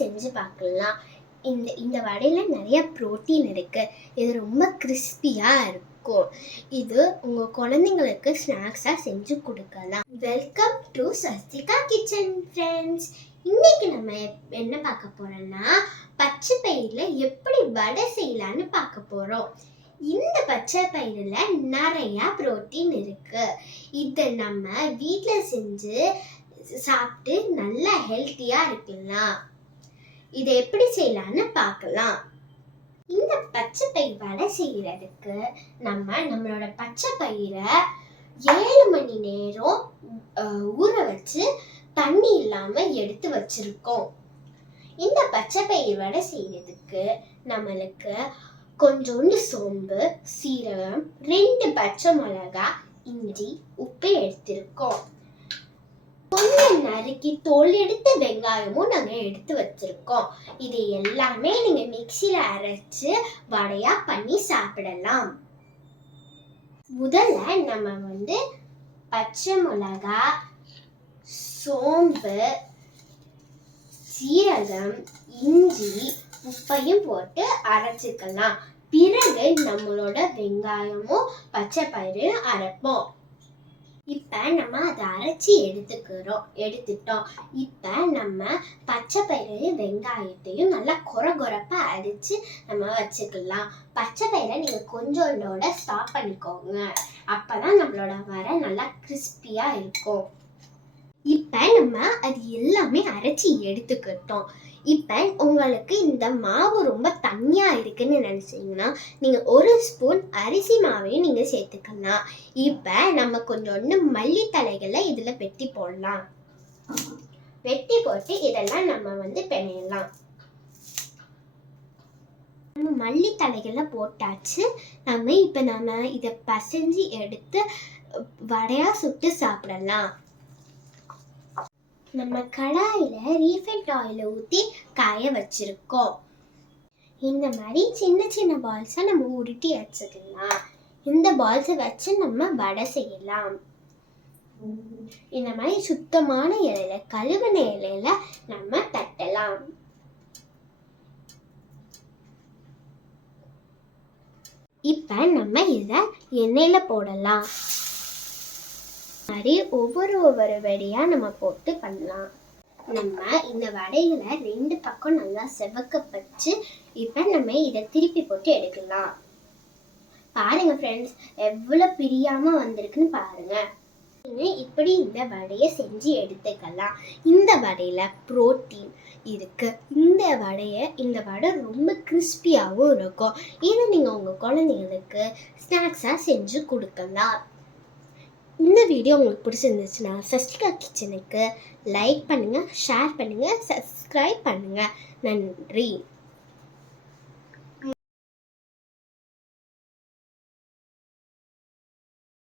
செஞ்சு பார்க்கலாம். இந்த இந்த வடையில் நிறைய ப்ரோட்டீன் இருக்குது இது ரொம்ப கிறிஸ்பியாக இருக்கும். இது உங்கள் குழந்தைங்களுக்கு ஸ்நாக்ஸாக செஞ்சு கொடுக்கலாம். Welcome to Sasthika kitchen friends இன்னைக்கு நம்ம என்ன பார்க்க போகிறோம்னா பச்சை பயிரில் எப்படி வடை செய்யலான்னு பார்க்க போகிறோம் இந்த பச்சை பயிரில் நிறையா புரோட்டீன் இருக்குது இதை நம்ம வீட்டில் செஞ்சு சாப்பிட்டு நல்லா ஹெல்த்தியாக இருக்கலாம். இதை எப்படி செய்யலான்னு பார்க்கலாம். இந்த பச்சை பயிர் வடை செய்யறதுக்கு நம்ம நம்மளோட பச்சை பயிரை ஏழு மணி நேரம் ஊற வச்சு தண்ணி இல்லாம எடுத்து வச்சிருக்கோம். இந்த பச்சை பயிர் வடை செய்யறதுக்கு நம்மளுக்கு கொஞ்சோண்டு சோம்பு சீரகம் ரெண்டு பச்சை மிளகாய் இஞ்சி உப்பு எடுத்திருக்கோம். கொஞ்சம் நறுக்கி தோல் எடுத்த வெங்காயமும் நாங்கள் எடுத்து வச்சுருக்கோம். இது எல்லாமே நீங்கள் மிக்சியில் அரைச்சு வடையாக பண்ணி சாப்பிடலாம். முதல்ல நம்ம வந்து பச்சை மிளகா சோம்பு சீரகம் இஞ்சி உப்பையும் போட்டு அரைச்சிக்கலாம். பிறகு நம்மளோட வெங்காயமும் பச்சை பயிரையும் அரைப்போம். இப்போ நம்ம அதை அரைச்சி எடுத்துக்கிறோம் எடுத்துட்டோம். இப்போ நம்ம பச்சை பயிரையும் வெங்காயத்தையும் நல்லா கொர கொரப்பா அடித்து நம்ம வச்சுக்கலாம். பச்சை பயிரை நீங்கள் கொஞ்சோண்டோட ஸ்டாப் பண்ணிக்கோங்க. அப்போ தான் நம்மளோட வர நல்லா கிறிஸ்பியாக இருக்கும். இப்போ நம்ம அது எல்லாமே அரைச்சி எடுத்துக்கிட்டோம். இப்போ உங்களுக்கு இந்த மாவு ரொம்ப தண்ணியாக இருக்குன்னு நினச்சிங்கன்னா நீங்கள் ஒரு ஸ்பூன் அரிசி மாவையும் நீங்கள் சேர்த்துக்கலாம். இப்போ நம்ம கொஞ்சோண்டு மல்லித்தலைகளை இதில் வெட்டி போடலாம். வெட்டி போட்டு இதெல்லாம் நம்ம வந்து பிணையலாம். நம்ம மல்லித்தலைகளை போட்டாச்சு. நம்ம இப்போ நம்ம இதை பசைஞ்சு எடுத்து வடையாக சுட்டு சாப்பிடலாம். நம்ம கடாயில் ரீஃபைண்ட் ஆயிலை ஊற்றி காய வச்சிருக்கோம். இந்த மாதிரி சின்ன சின்ன பால்ஸை நம்ம உருட்டி வச்சுக்கலாம். இந்த பால்ஸை வச்சு நம்ம வடை செய்யலாம். இந்த மாதிரி சுத்தமான இலையில கழுவின இலையில நம்ம தட்டலாம். இப்ப நம்ம இத எண்ணெயில போடலாம். மாதிரி ஒவ்வொரு ஒவ்வொரு வடையா நம்ம போட்டு பண்ணலாம். நம்ம இந்த வடைகளை ரெண்டு பக்கம் நல்லா செவக்க வச்சு இப்போ நம்ம இதை திருப்பி போட்டு எடுக்கலாம். பாருங்க ஃப்ரெண்ட்ஸ் எவ்வளோ பிரியாம வந்திருக்குன்னு பாருங்க. இப்படி இந்த வடையை செஞ்சு எடுத்துக்கலாம். இந்த வடையில புரோட்டீன் இருக்கு. இந்த வடையை இந்த வடை ரொம்ப கிறிஸ்பியாகவும் இருக்கும். இதை நீங்கள் உங்கள் குழந்தைங்களுக்கு ஸ்நாக்ஸாக செஞ்சு கொடுக்கலாம். இந்த வீடியோ உங்களுக்கு பிடிச்சிருந்துச்சுன்னா சஸ்டிகா கிச்சனுக்கு லைக் பண்ணுங்கள் ஷேர் பண்ணுங்கள் சப்ஸ்கிரைப் பண்ணுங்கள் நன்றி.